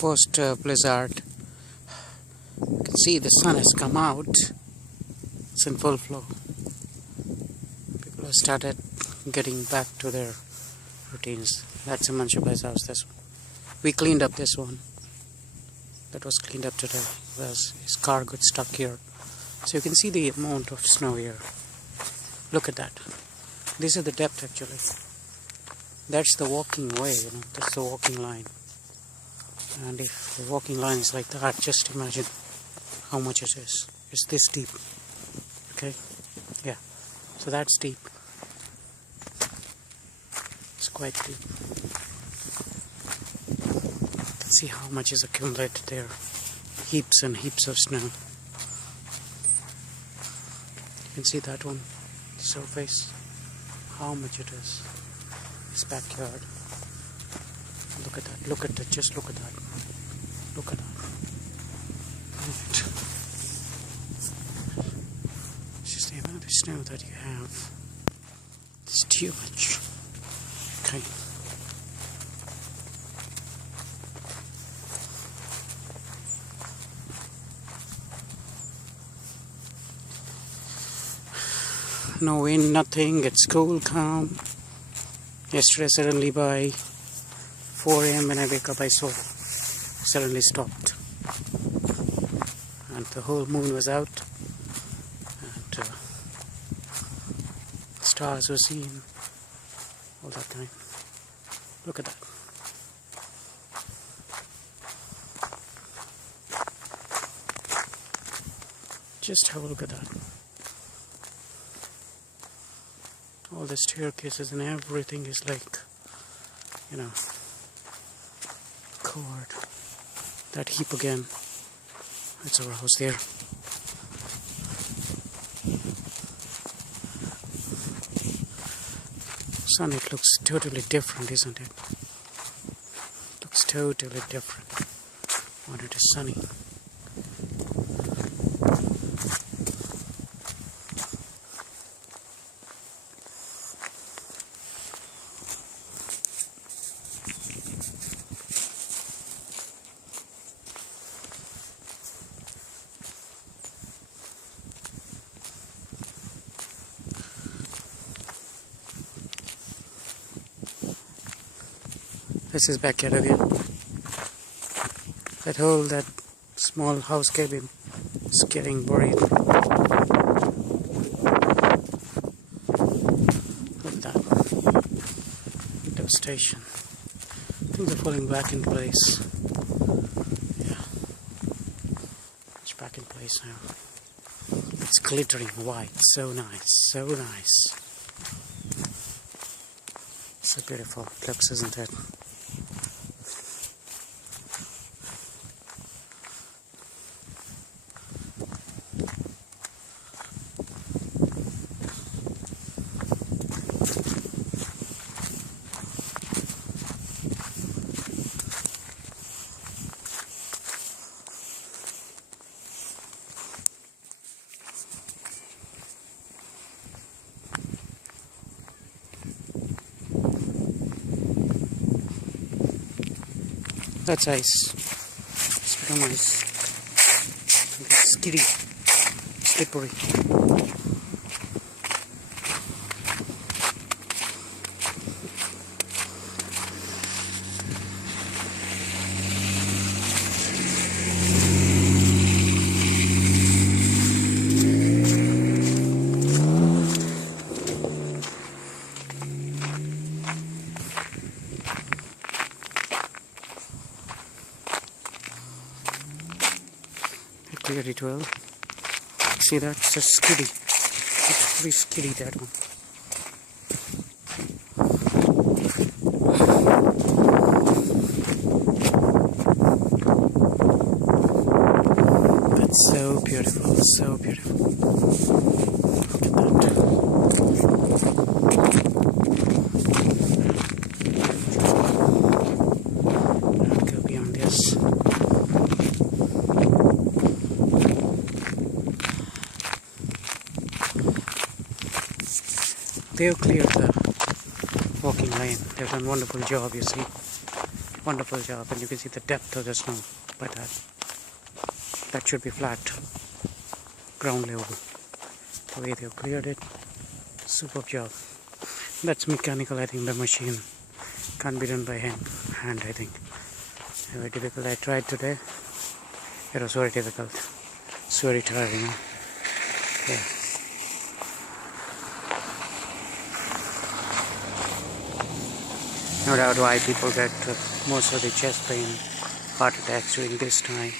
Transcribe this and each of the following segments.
first blizzard. You can see the sun has come out. It's in full flow. People have started getting back to their routines. That's a Manchubay's house, this one. We cleaned up this one. That was cleaned up today. His car got stuck here. So you can see the amount of snow here. Look at that. This is the depth actually. That's the walking way, that's the walking line. And if the walking line is like that, just imagine how much it is. It's this deep. Okay? Yeah. So that's deep. It's quite deep. You can see how much is accumulated there. Heaps and heaps of snow. You can see that one, the surface, how much it is. His backyard. Look at that, look at that, just look at that. Look at that. It's just the amount of snow that you have. It's too much. Okay. No wind, nothing, it's cool, calm. Yesterday suddenly by 4 AM when I wake up I saw it suddenly stopped. And the whole moon was out. And stars were seen all that time. Look at that. Just have a look at that. All the staircases and everything is like, covered. That heap again. That's our house there. Sun, it looks totally different, isn't it? Looks totally different when it is sunny. This is backyard again. That small house cabin is getting buried. Look at that. Devastation. Things are falling back in place. Yeah. It's back in place now. It's glittering white. So nice. So nice. So beautiful. It looks, isn't it? That's ice. It's very nice. It's skiddy, slippery. Clear it well. See that? It's just skiddy. It's very skiddy, that one. That's so beautiful, so beautiful. Look at that. I'll go beyond this. They've cleared the walking lane. They've done a wonderful job, you see. Wonderful job, and you can see the depth of the snow by that. That should be flat, ground level. The way they have cleared it, superb job. That's mechanical, I think. The machine can't be done by hand, I think. Very difficult. I tried today. It was very difficult. It's very tiring. Yeah. No doubt why people get most of the chest pain, heart attacks during this time.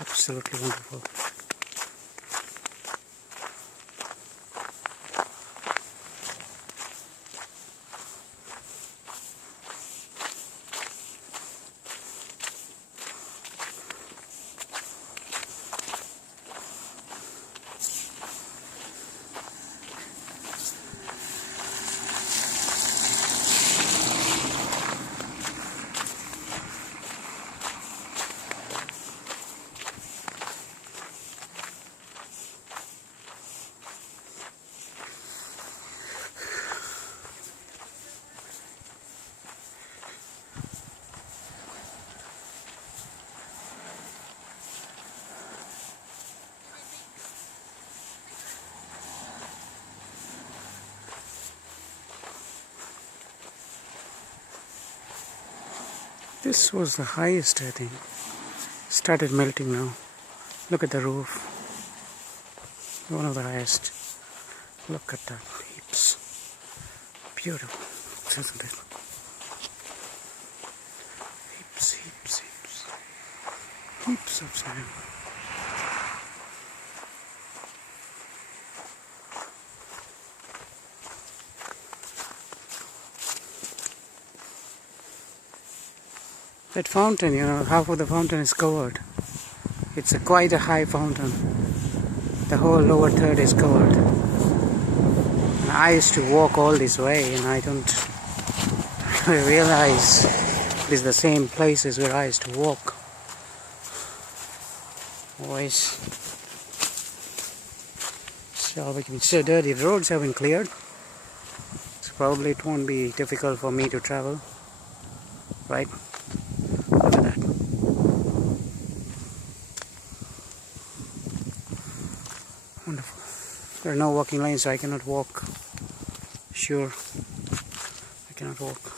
Absolutely wonderful. This was the highest, I think. Started melting now. Look at the roof. One of the highest. Look at that. Heaps. Beautiful, isn't it? Heaps, heaps, heaps. Heaps of snow. That fountain, half of the fountain is covered. It's quite a high fountain. The whole lower third is covered. And I used to walk all this way, and I don't realize this is the same places where I used to walk. Always. So it's so dirty. The roads have been cleared. So probably it won't be difficult for me to travel. Right? Look at that. Wonderful. There are no walking lanes, so I cannot walk. Sure, I cannot walk.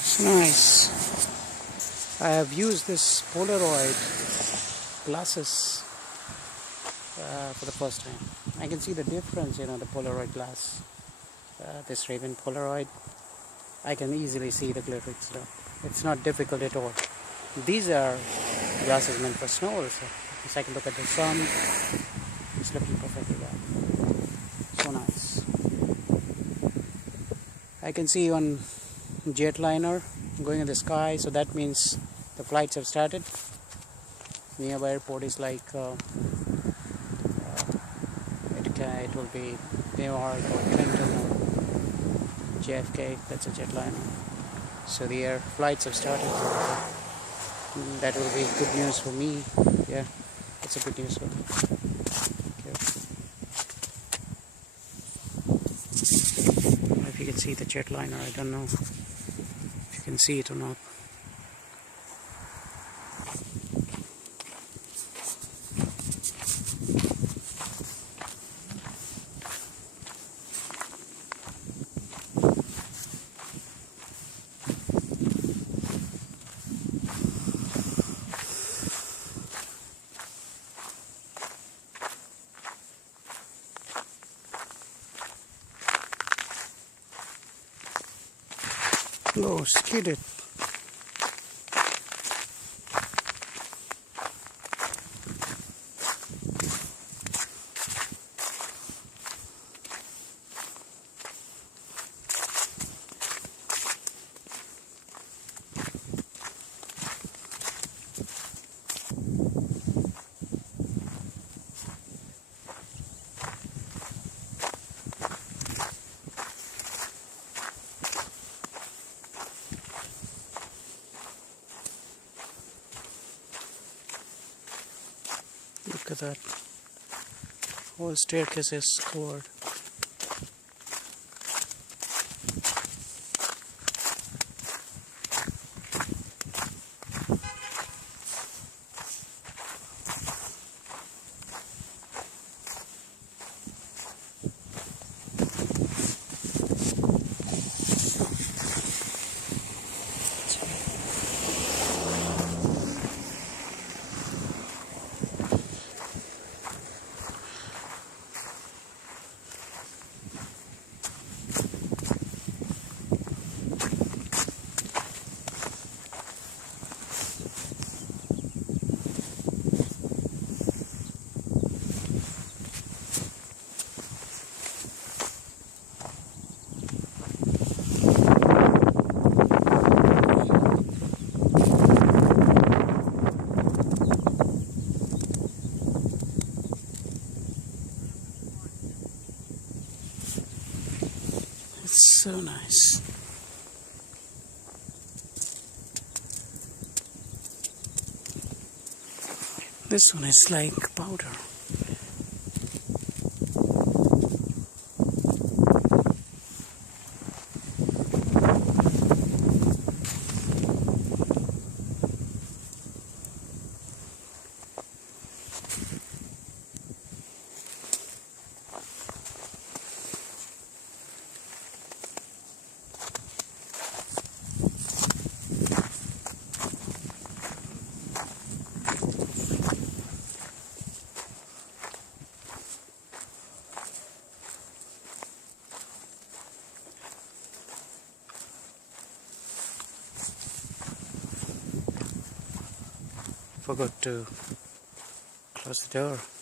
It's nice. I have used this Polaroid glasses for the first time. I can see the difference, the Polaroid glass. This Raven Polaroid, I can easily see the glitter stuff. It's not difficult at all. These are glasses meant for snow also. So I can look at the sun. It's looking perfectly well. So nice. I can see one jetliner going in the sky, so that means the flights have started. Nearby airport is like it will be New York or Clinton or JFK. That's a jetliner. So the air flights have started. That will be good news for me. Yeah, it's a good news for me. If you can see the jetliner, I don't know if you can see it or not. Oh, skidded. at that. Whole staircase is covered. It's so nice. This one is like powder. Forgot to close the door.